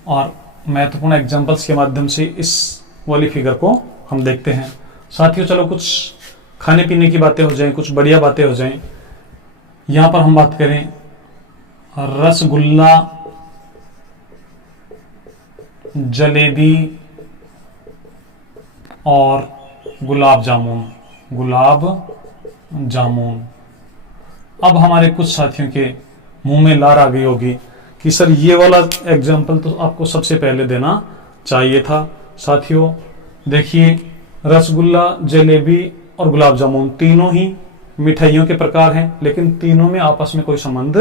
और महत्वपूर्ण एग्जाम्पल्स के माध्यम से इस वाली फिगर को हम देखते हैं। साथियों चलो कुछ खाने पीने की बातें हो जाएं, कुछ बढ़िया बातें हो जाएं। यहां पर हम बात करें रसगुल्ला, जलेबी और गुलाब जामुन। अब हमारे कुछ साथियों के मुंह में लार आ गई होगी कि सर ये वाला एग्जाम्पल तो आपको सबसे पहले देना चाहिए था। साथियों देखिए रसगुल्ला, जलेबी और गुलाब जामुन तीनों ही मिठाइयों के प्रकार हैं, लेकिन तीनों में आपस में कोई संबंध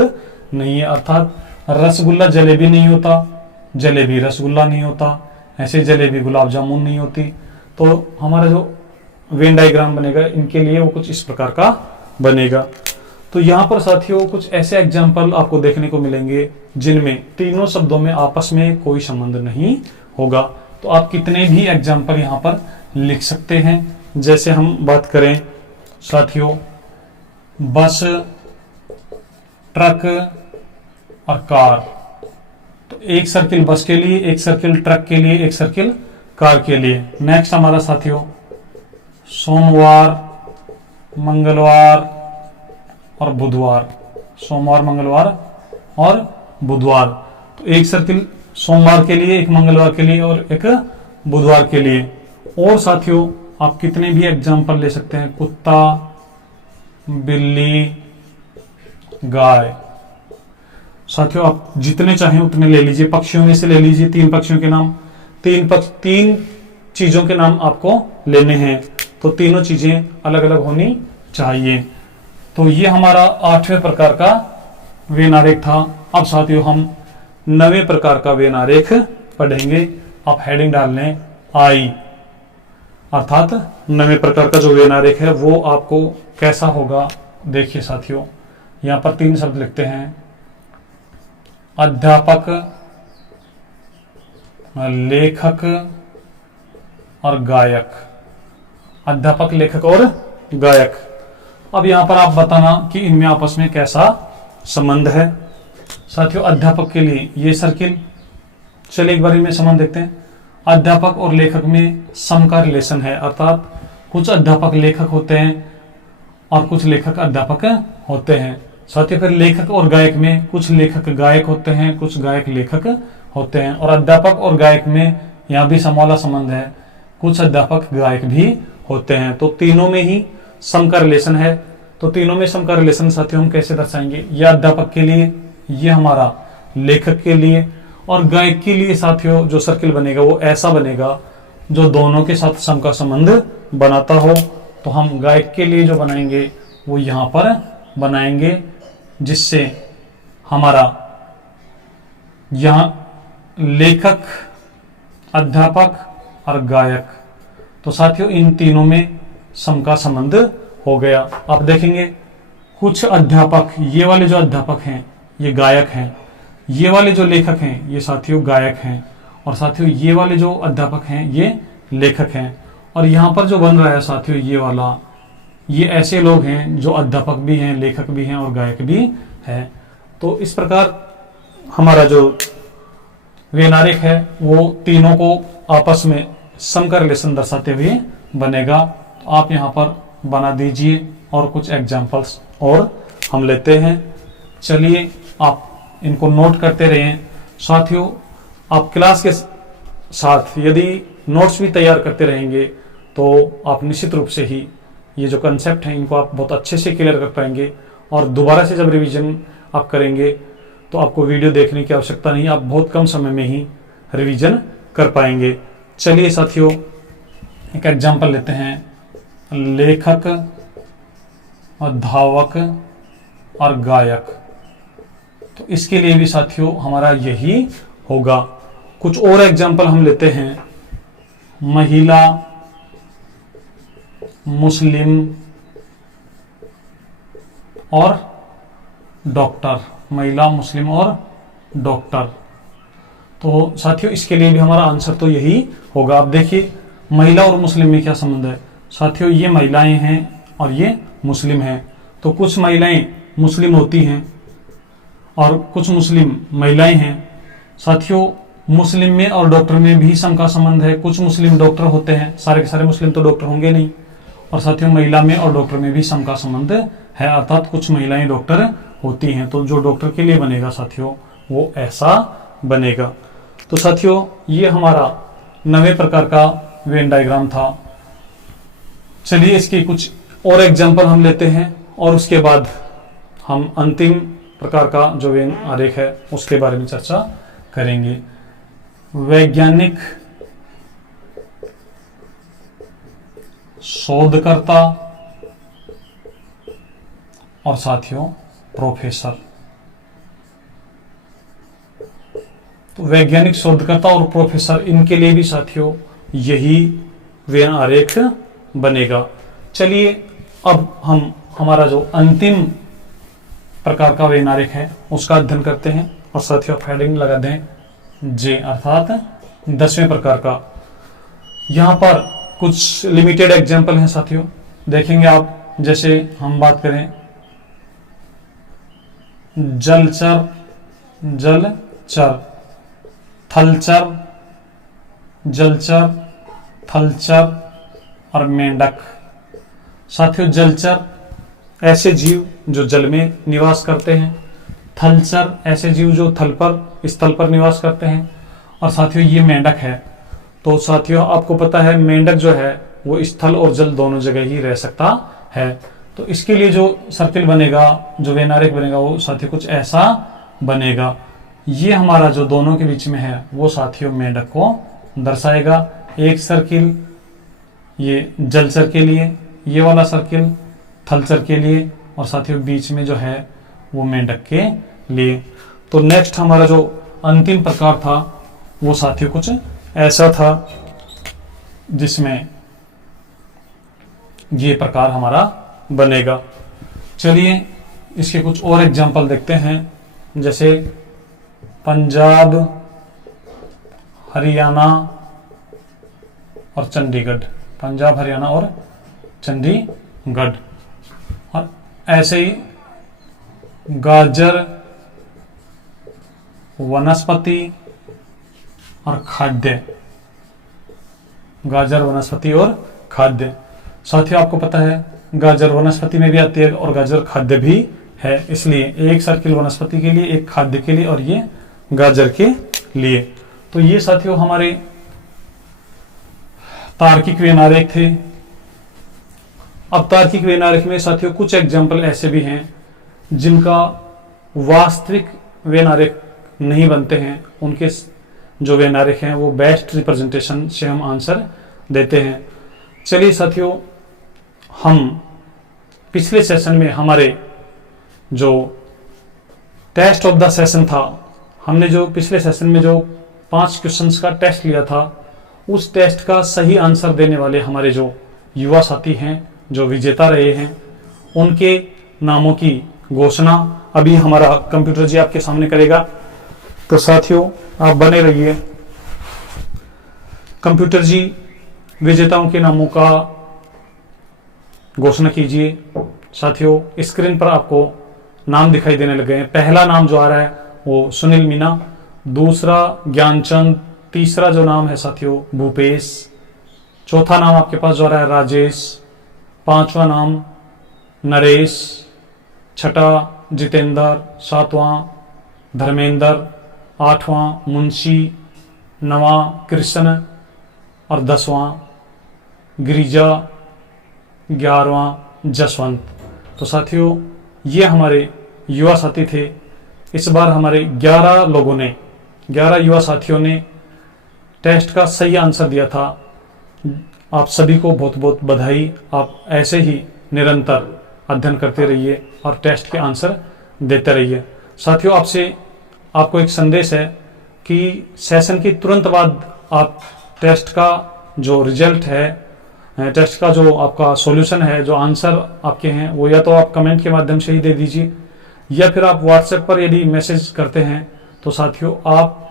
नहीं है। अर्थात रसगुल्ला जलेबी नहीं होता, जलेबी रसगुल्ला नहीं होता, ऐसे जलेबी गुलाब जामुन नहीं होती। तो हमारा जो वेन डायग्राम बनेगा इनके लिए वो कुछ इस प्रकार का बनेगा। तो यहाँ पर साथियों कुछ ऐसे एग्जाम्पल आपको देखने को मिलेंगे जिनमें तीनों शब्दों में आपस में कोई संबंध नहीं होगा। तो आप कितने भी एग्जाम्पल यहाँ पर लिख सकते हैं। जैसे हम बात करें साथियों बस, ट्रक और कार, तो एक सर्किल बस के लिए, एक सर्किल ट्रक के लिए, एक सर्किल कार के लिए। नेक्स्ट हमारा साथियों सोमवार, मंगलवार और बुधवार, सोमवार, मंगलवार और बुधवार। तो एक सर्किल सोमवार के लिए, एक मंगलवार के लिए और एक बुधवार के लिए। और साथियों आप कितने भी एग्जाम्पल ले सकते हैं, कुत्ता, बिल्ली, गाय। साथियों आप जितने चाहें उतने ले लीजिए। पक्षियों में से ले लीजिए 3 पक्षियों के नाम, 3 चीजों के नाम आपको लेने हैं। तो तीनों चीजें अलग अलग होनी चाहिए। तो ये हमारा 8वें प्रकार का वेन आरेख था। अब साथियों हम 9वें प्रकार का वेन आरेख पढ़ेंगे। आप हेडिंग डाल लें आई, अर्थात 9वें प्रकार का जो वेन आरेख है वो आपको कैसा होगा। देखिए साथियों यहां पर 3 शब्द लिखते हैं, अध्यापक, लेखक और गायक। अध्यापक, लेखक और गायक। अब यहां पर आप बताना कि इनमें आपस में कैसा संबंध है। साथियों अध्यापक के लिए ये सर्किल, चलिए एक बार इनमें संबंध देखते हैं। अध्यापक और लेखक में सम का रिलेशन है, अर्थात कुछ अध्यापक लेखक होते हैं और कुछ लेखक अध्यापक होते हैं। साथियों फिर लेखक और गायक में कुछ लेखक गायक होते हैं, कुछ गायक लेखक होते हैं। और अध्यापक और गायक में यहाँ भी सम वाला संबंध है, कुछ अध्यापक गायक भी होते हैं। तो तीनों में ही सम का रिलेशन है। तो तीनों में सम का रिलेशन साथियों हम कैसे दर्शाएंगे, यह अध्यापक के लिए, ये हमारा लेखक के लिए। और गायक के लिए साथियों जो सर्किल बनेगा वो ऐसा बनेगा जो दोनों के साथ सम का संबंध बनाता हो। तो हम गायक के लिए जो बनाएंगे वो यहाँ पर बनाएंगे, जिससे हमारा यहाँ लेखक, अध्यापक और गायक, तो साथियों इन तीनों में सम का संबंध हो गया। आप देखेंगे कुछ अध्यापक, ये वाले जो अध्यापक हैं ये गायक हैं, ये वाले जो लेखक हैं ये साथियों गायक हैं, और साथियों ये वाले जो अध्यापक हैं ये लेखक हैं। और यहाँ पर जो बन रहा है साथियों ये वाला, ये ऐसे लोग हैं जो अध्यापक भी हैं, लेखक भी हैं और गायक भी हैं। तो इस प्रकार हमारा जो वेन आरेख है वो तीनों को आपस में सम का रिलेशन दर्शाते हुए बनेगा। तो आप यहाँ पर बना दीजिए और कुछ एग्जाम्पल्स और हम लेते हैं। चलिए आप इनको नोट करते रहें। साथियों आप क्लास के साथ यदि नोट्स भी तैयार करते रहेंगे तो आप निश्चित रूप से ही ये जो कंसेप्ट हैं इनको आप बहुत अच्छे से क्लियर कर पाएंगे। और दोबारा से जब रिवीजन आप करेंगे तो आपको वीडियो देखने की आवश्यकता नहीं, आप बहुत कम समय में ही रिवीजन कर पाएंगे। चलिए साथियों एक एग्जाम्पल लेते हैं, लेखक, और धावक और गायक। तो इसके लिए भी साथियों हमारा यही होगा। कुछ और एग्जाम्पल हम लेते हैं। महिला, मुस्लिम और डॉक्टर। महिला, मुस्लिम और डॉक्टर। तो साथियों इसके लिए भी हमारा आंसर तो यही होगा। अब देखिए महिला और मुस्लिम में क्या संबंध है। साथियों ये महिलाएं हैं और ये मुस्लिम हैं। तो कुछ महिलाएं मुस्लिम होती हैं और कुछ मुस्लिम महिलाएं हैं। साथियों मुस्लिम में और डॉक्टर में भी सम का संबंध है। कुछ मुस्लिम डॉक्टर होते हैं, सारे के सारे मुस्लिम तो डॉक्टर होंगे नहीं। और साथियों महिला में और डॉक्टर में भी सम का संबंध है, अर्थात कुछ महिलाएं डॉक्टर होती हैं। तो जो डॉक्टर के लिए बनेगा साथियों वो ऐसा बनेगा। तो साथियों ये हमारा 9वें प्रकार का वेन डायग्राम था। चलिए इसके कुछ और एग्जाम्पल हम लेते हैं और उसके बाद हम अंतिम प्रकार का जो वेन आरेख है उसके बारे में चर्चा करेंगे। वैज्ञानिक, शोधकर्ता और साथियों प्रोफेसर। तो वैज्ञानिक, शोधकर्ता और प्रोफेसर, इनके लिए भी साथियों यही वेन आरेख बनेगा। चलिए अब हम हमारा जो अंतिम प्रकार का वेन आरेख है उसका अध्ययन करते हैं। और साथियों हेडिंग लगा दें जे, अर्थात 10वें प्रकार का। यहां पर कुछ लिमिटेड एग्जाम्पल हैं साथियों, देखेंगे आप। जैसे हम बात करें जलचर, जलचर, थलचर, जलचर, थलचर और मेंढक। साथियों जलचर ऐसे जीव जो जल में निवास करते हैं, थलचर ऐसे जीव जो थल पर, स्थल पर निवास करते हैं, और साथियों ये मेंढक है। तो साथियों आपको पता है मेंढक जो है वो स्थल और जल दोनों जगह ही रह सकता है। तो इसके लिए जो सर्किल बनेगा, जो वेन आरेख बनेगा वो साथियों कुछ ऐसा बनेगा। ये हमारा जो दोनों के बीच में है वो साथियों मेंढक को दर्शाएगा। एक सर्किल ये जलचर के लिए, ये वाला सर्किल थलचर के लिए, और साथियों बीच में जो है वो मेंढक के लिए। तो नेक्स्ट हमारा जो अंतिम प्रकार था वो साथियों कुछ ऐसा था, जिसमें ये प्रकार हमारा बनेगा। चलिए इसके कुछ और एग्जाम्पल देखते हैं। जैसे पंजाब, हरियाणा और चंडीगढ़। पंजाब, हरियाणा और चंडीगढ़। और ऐसे ही गाजर, वनस्पति और खाद्य। गाजर, वनस्पति और खाद्य। साथियों आपको पता है गाजर वनस्पति में भी आती है और गाजर खाद्य भी है, इसलिए एक सर्किल वनस्पति के लिए, एक खाद्य के लिए और ये गाजर के लिए। तो ये साथियों हमारे तार्किक वेन आरेख थे। अब तार्किक वेन आरेख में साथियों कुछ एग्जाम्पल ऐसे भी हैं जिनका वास्तविक वेन आरेख नहीं बनते हैं। उनके जो वेन आरेख हैं वो बेस्ट रिप्रेजेंटेशन से हम आंसर देते हैं। चलिए साथियों हम पिछले सेशन में हमारे जो टेस्ट ऑफ द सेशन था, हमने जो पिछले सेशन में जो 5 क्वेश्चंस का टेस्ट लिया था, उस टेस्ट का सही आंसर देने वाले हमारे जो युवा साथी हैं, जो विजेता रहे हैं, उनके नामों की घोषणा अभी हमारा कंप्यूटर जी आपके सामने करेगा। तो साथियों आप बने रहिए। कंप्यूटर जी विजेताओं के नामों का घोषणा कीजिए। साथियों स्क्रीन पर आपको नाम दिखाई देने लगे हैं। पहला नाम जो आ रहा है वो सुनील मीना, दूसरा ज्ञानचंद, तीसरा जो नाम है साथियों भूपेश, चौथा नाम आपके पास जो आ रहा है राजेश, पांचवा नाम नरेश, छठा जितेंद्र, सातवां धर्मेंद्र, आठवां मुंशी, नवां कृष्ण और 10वां गिरिजा, 11वां जसवंत। तो साथियों ये हमारे युवा साथी थे। इस बार हमारे 11 लोगों ने, 11 युवा साथियों ने टेस्ट का सही आंसर दिया था। आप सभी को बहुत बहुत बधाई। आप ऐसे ही निरंतर अध्ययन करते रहिए और टेस्ट के आंसर देते रहिए। साथियों, आपको एक संदेश है कि सेशन के तुरंत बाद आप टेस्ट का जो रिजल्ट है, टेस्ट का जो आपका सॉल्यूशन है, जो आंसर आपके हैं, वो या तो आप कमेंट के माध्यम से ही दे दीजिए या फिर आप व्हाट्सएप पर यदि मैसेज करते हैं तो साथियों आप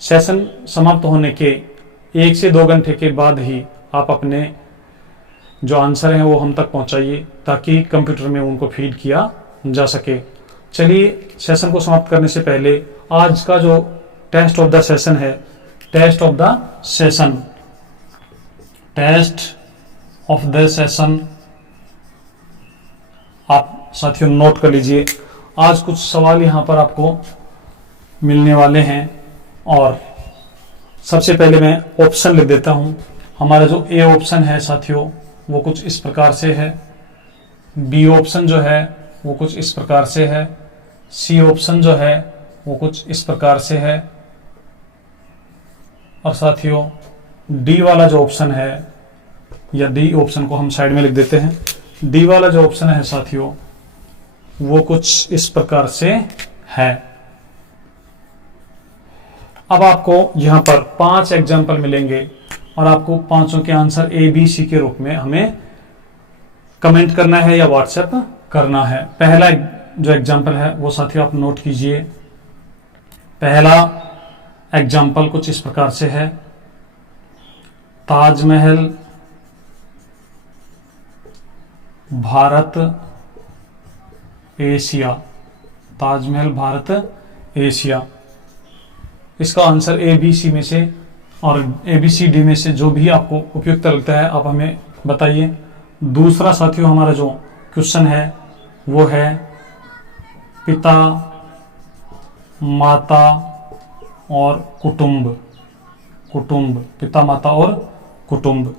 सेशन समाप्त होने के 1 से 2 घंटे के बाद ही आप अपने जो आंसर हैं वो हम तक पहुंचाइए ताकि कंप्यूटर में उनको फीड किया जा सके। चलिए, सेशन को समाप्त करने से पहले आज का जो टेस्ट ऑफ द सेशन है, टेस्ट ऑफ द सेशन आप साथियों नोट कर लीजिए। आज कुछ सवाल यहां पर आपको मिलने वाले हैं और सबसे पहले मैं ऑप्शन लिख देता हूं। हमारा जो ए ऑप्शन है साथियों वो कुछ इस प्रकार से है, बी ऑप्शन जो है वो कुछ इस प्रकार से है, सी ऑप्शन जो है वो कुछ इस प्रकार से है और साथियों डी वाला जो ऑप्शन है, या डी ऑप्शन को हम साइड में लिख देते हैं, डी वाला जो ऑप्शन है साथियों वो कुछ इस प्रकार से है। अब आपको यहां पर 5 एग्जाम्पल मिलेंगे और आपको पांचों के आंसर ए बी सी के रूप में हमें कमेंट करना है या व्हाट्सएप करना है। पहला जो एग्जाम्पल है वो साथियों आप नोट कीजिए। पहला एग्जाम्पल कुछ इस प्रकार से है, ताजमहल भारत एशिया, ताजमहल भारत एशिया। इसका आंसर ए बी सी में से और ए बी सी डी में से जो भी आपको उपयुक्त लगता है आप हमें बताइए। दूसरा साथियों हमारा जो क्वेश्चन है वो है पिता, माता और कुटुंब, पिता, माता और कुटुंब।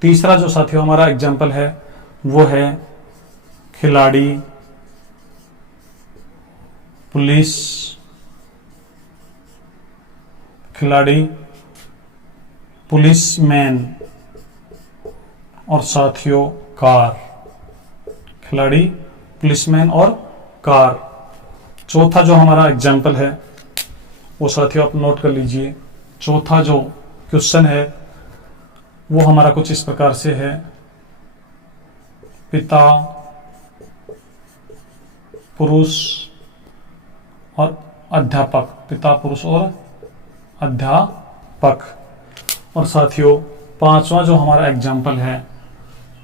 तीसरा जो साथियों हमारा एग्जाम्पल है वो है खिलाड़ी, पुलिस, पुलिसमैन और साथियों कार, खिलाड़ी, पुलिसमैन और कार। चौथा जो हमारा एग्जाम्पल है वो साथियों आप नोट कर लीजिए। चौथा जो क्वेश्चन है वो हमारा कुछ इस प्रकार से है, पिता, पुरुष और अध्यापक, पिता, पुरुष और अध्यापक। और साथियों पांचवा जो हमारा एग्जाम्पल है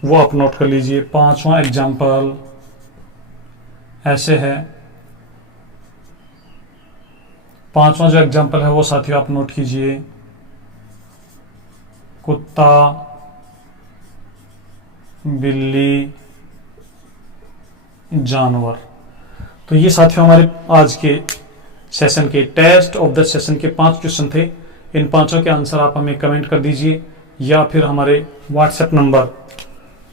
वो आप नोट कर लीजिए। पांचवा एग्जाम्पल ऐसे है, पांचवा जो एग्जाम्पल है वो साथियों आप नोट कीजिए, कुत्ता, बिल्ली, जानवर। तो ये साथियों हमारे आज के सेशन के टेस्ट ऑफ द सेशन के 5 क्वेश्चन थे। इन पांचों के आंसर आप हमें कमेंट कर दीजिए या फिर हमारे व्हाट्सएप नंबर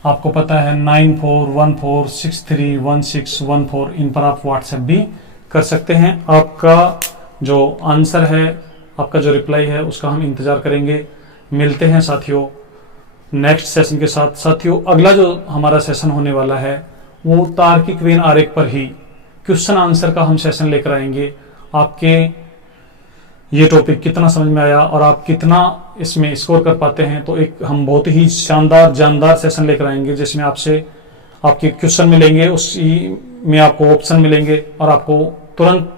आपको पता है 9414631614, इन पर आप व्हाट्सएप भी कर सकते हैं। आपका जो आंसर है, आपका जो रिप्लाई है उसका हम इंतजार करेंगे। मिलते हैं साथियों नेक्स्ट सेशन के साथ। साथियों अगला जो हमारा सेशन होने वाला है वो तार्किक वेन आरेख पर ही क्वेश्चन आंसर का हम सेशन लेकर आएंगे। आपके ये टॉपिक कितना समझ में आया और आप कितना इसमें स्कोर कर पाते हैं, तो एक हम बहुत ही शानदार जानदार सेशन लेकर आएंगे जिसमें आपसे आपके क्वेश्चन मिलेंगे, उसी में आपको ऑप्शन मिलेंगे और आपको तुरंत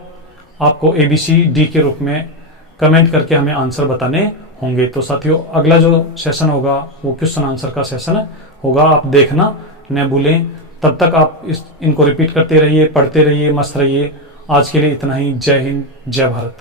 आपको ABCD के रूप में कमेंट करके हमें आंसर बताने होंगे। तो साथियों अगला जो सेशन होगा वो क्वेश्चन आंसर का सेशन होगा, आप देखना न भूलें। तब तक आप इनको रिपीट करते रहिए, पढ़ते रहिए, मस्त रहिए। आज के लिए इतना ही। जय हिंद, जय भारत।